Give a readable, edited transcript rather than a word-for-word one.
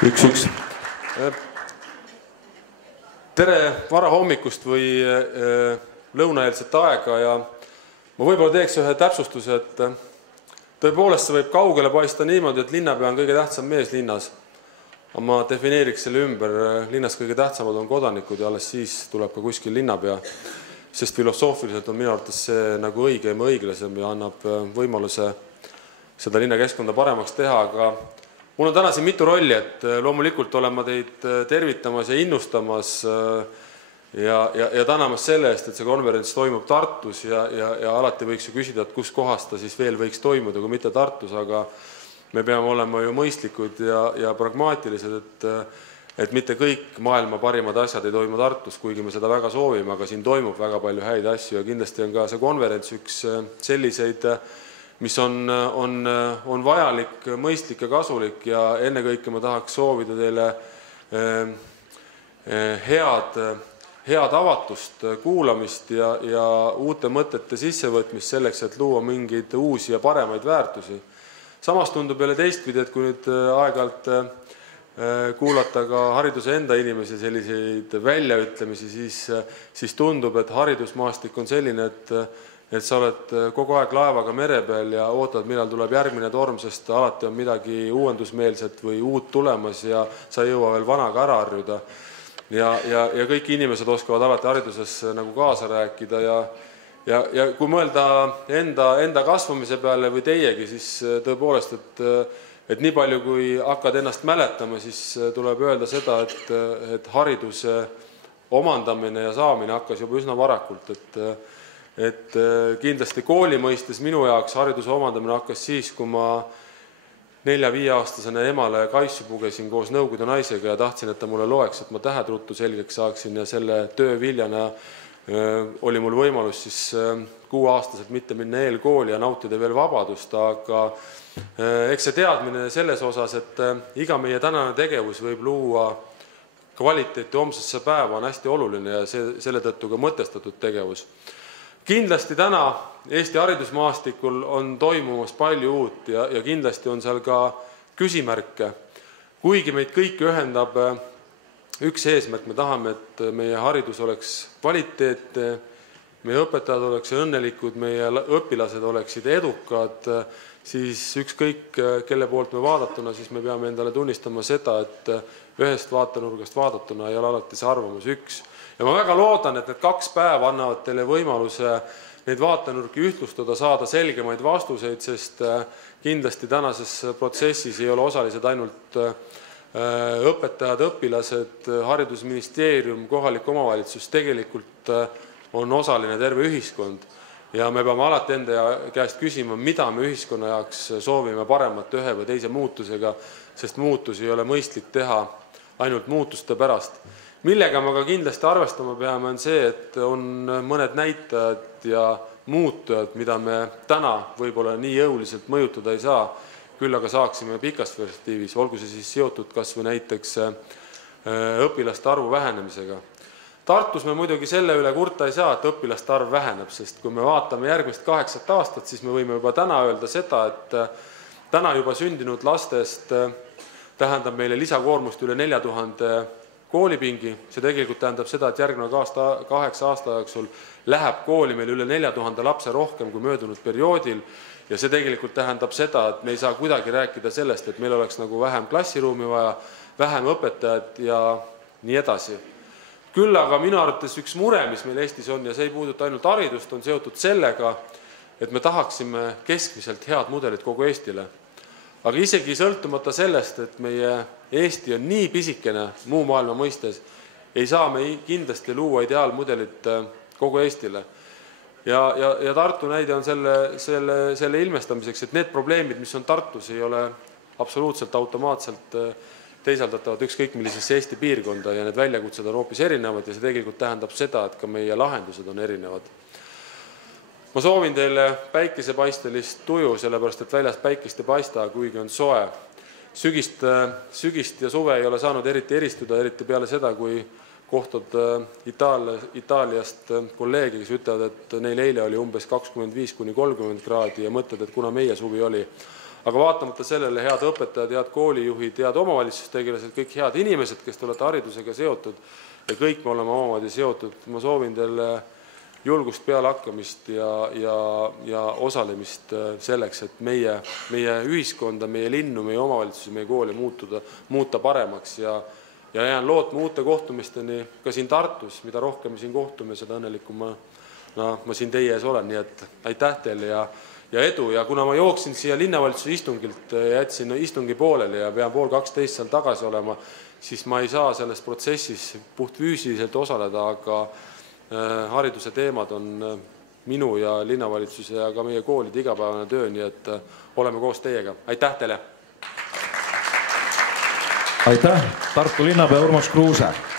Üks. Tere varahommikust või lõunaeelset aega ja ma võib-olla teeks ühe täpsustuse, et tõepoolest see võib kaugele paista niimoodi, et linnapea on kõige tähtsam mees linnas. Aga ma defineeriks selle ümber, linnas kõige tähtsamad on kodanikud ja alles siis tuleb ka kuskil linnapea, sest filosoofiliselt on minu arvates see nagu õigem ja õiglasem ja annab võimaluse seda linnakeskkonda paremaks teha, aga mul on täna siin mitu rolli, et loomulikult olen ma teid tervitamas ja innustamas ja tänamas selle eest, et see konverents toimub Tartus ja alati võiks ju küsida, et kus kohas ta siis veel võiks toimuda, kui mitte Tartus, aga me peame olema ju mõistlikud ja pragmaatilised, et mitte kõik maailma parimad asjad ei toimu Tartus, kuigi me seda väga soovime, aga siin toimub väga palju häid asju ja kindlasti on ka see konverents üks selliseid, mis on vajalik, mõistlik ja kasulik ja ennekõike ma tahaks soovida teile head avatust kuulamist ja uute mõtete sissevõtmist selleks, et luua mingeid uusi ja paremaid väärtusi. Samas tundub jälle teistpidi, et kui nüüd aeg-ajalt kuulata ka hariduse enda inimesi selliseid väljaütlemisi, siis tundub, et haridusmaastik on selline, et sa oled kogu aeg laevaga mere peal ja ootad, millal tuleb järgmine torm, sest alati on midagi uuendusmeelset või uut tulemas ja sa ei jõua veel vanaga ära harjuda. Ja kõik inimesed oskavad alati hariduses nagu kaasa rääkida ja kui mõelda enda kasvamise peale või teiegi, siis tõepoolest, et nii palju kui hakkad ennast mäletama, siis tuleb öelda seda, et hariduse omandamine ja saamine hakkas juba üsna varakult, et kindlasti kooli mõistes minu jaoks hariduse omandamine hakkas siis, kui ma 4-5-aastasena emale kaisu pugesin koos nõukogude naisega ja tahtsin, et ta mulle loeks, et ma tähed ruttu selgeks saaksin ja selle töö viljana oli mul võimalus siis 6-aastaselt mitte minna eelkooli ja nautida veel vabadust, aga eks see teadmine selles osas, et iga meie tänane tegevus võib luua kvaliteeti homsesse päeva on hästi oluline ja selle tõttu ka mõtestatud tegevus. Kindlasti täna Eesti haridusmaastikul on toimumas palju uut ja kindlasti on seal ka küsimärke. Kuigi meid kõiki ühendab üks eesmärk, me tahame, et meie haridus oleks kvaliteetne, meie õpetajad oleks õnnelikud, meie õpilased oleksid edukad, siis ükskõik kelle poolt me vaadatuna, siis me peame endale tunnistama seda, et ühest vaatenurgast vaadatuna ei ole alati see arvamus üks. Ja ma väga loodan, et need 2 päeva annavad teile võimaluse neid vaatenurki ühtlustada, saada selgemaid vastuseid, sest kindlasti tänases protsessis ei ole osalised ainult õpetajad, õpilased, haridusministeerium, kohalik omavalitsus, tegelikult on osaline terve ühiskond. Ja me peame alati enda käest küsima, mida me ühiskonna jaoks soovime paremat ühe või teise muutusega, sest muutusi ei ole mõistlik teha ainult muutuste pärast. Millega me ka kindlasti arvestama peame on see, et on mõned näitajad ja muutujad, mida me täna võib-olla nii jõuliselt mõjutada ei saa, küll aga saaksime pikas perspektiivis, olgu see siis seotud kas või näiteks õpilaste arvu vähenemisega. Tartus me muidugi selle üle kurta ei saa, et õpilaste arv väheneb, sest kui me vaatame järgmist 8 aastat, siis me võime juba täna öelda seda, et täna juba sündinud lastest tähendab meile lisakoormust üle 4000 koolipingi. See tegelikult tähendab seda, et järgneva 8 aasta jooksul läheb kooli meil üle 4000 lapse rohkem kui möödunud perioodil ja see tegelikult tähendab seda, et me ei saa kuidagi rääkida sellest, et meil oleks nagu vähem klassiruumi vaja, vähem õpetajad ja nii edasi. Küll aga minu arvates üks mure, mis meil Eestis on ja see ei puuduta ainult haridust, on seotud sellega, et me tahaksime keskmiselt head mudelit kogu Eestile. Aga isegi sõltumata sellest, et meie Eesti on nii pisikene muu maailma mõistes, ei saa me kindlasti luua ideaalmudelit kogu Eestile. Ja Tartu näide on selle ilmestamiseks, et need probleemid, mis on Tartus, ei ole absoluutselt automaatselt teisaldatavad ükskõik millisesse Eesti piirkonda ja need väljakutsed on hoopis erinevad ja see tegelikult tähendab seda, et ka meie lahendused on erinevad. Ma soovin teile päikesepaistelist tuju, sellepärast et väljas päikest ei paista, kuigi on soe. Sügist ja suve ei ole saanud eriti eristuda, eriti peale seda, kui kohtad Itaaliast kolleegi, kes ütlevad, et neil eile oli umbes 25–30 kraadi ja mõtled, et kuna meie suvi oli. aga vaatamata sellele head õpetajad, head koolijuhid, head omavalitsustegelased, kõik head inimesed, kes te olete haridusega seotud ja kõik me oleme omamoodi seotud. Ma soovin teile julgust pealehakkamist ja osalemist selleks, et meie ühiskonda, meie linnu, meie omavalitsusi, meie kooli muuta paremaks ja jään lootma uute kohtumisteni ka siin Tartus, mida rohkem siin kohtume, seda õnnelikum ma siin teie ees olen, nii et aitäh teile ja edu. Ja kuna ma jooksin siia linnavalitsuse istungilt ja jätsin istungi pooleli ja pean 11:30 seal tagasi olema, siis ma ei saa selles protsessis puhtfüüsiliselt osaleda, aga hariduse teemad on minu ja linnavalitsuse ja ka meie koolide igapäevane töö, nii et oleme koos teiega. Aitäh teile! Aitäh, Tartu linnapea Urmas Kruuse!